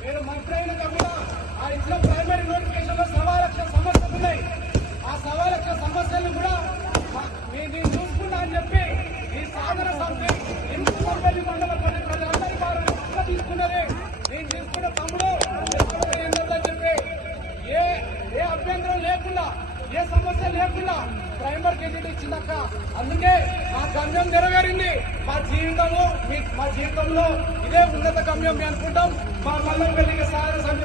మీరు మంత్రి అయిన కూడా ఆ ఇంట్లో ప్రైమరీ నోట్ విషయాలను కూడా నేను చూసుకున్నా అని చెప్పి ఈ సాధన సంస్థ ఎందుకు కొండలి మండల ప్రజలందరి వారు తీసుకున్నదే. నేను తీసుకున్న తమ్ముడు ఏంటని చెప్పి ఏ ఏ అభ్యంతరం లేకుండా ఏ సమస్య లేకుండా ప్రైమర్ కెడిట్ ఇచ్చిందక్క. అందుకే మా గమ్యం నెరవేరింది. మా జీవితంలో మా జీవితంలో ఇదే ఉన్నత గమ్యం. అనుకుంటాం మా మల్లంపల్లికి సాధన సంస్థ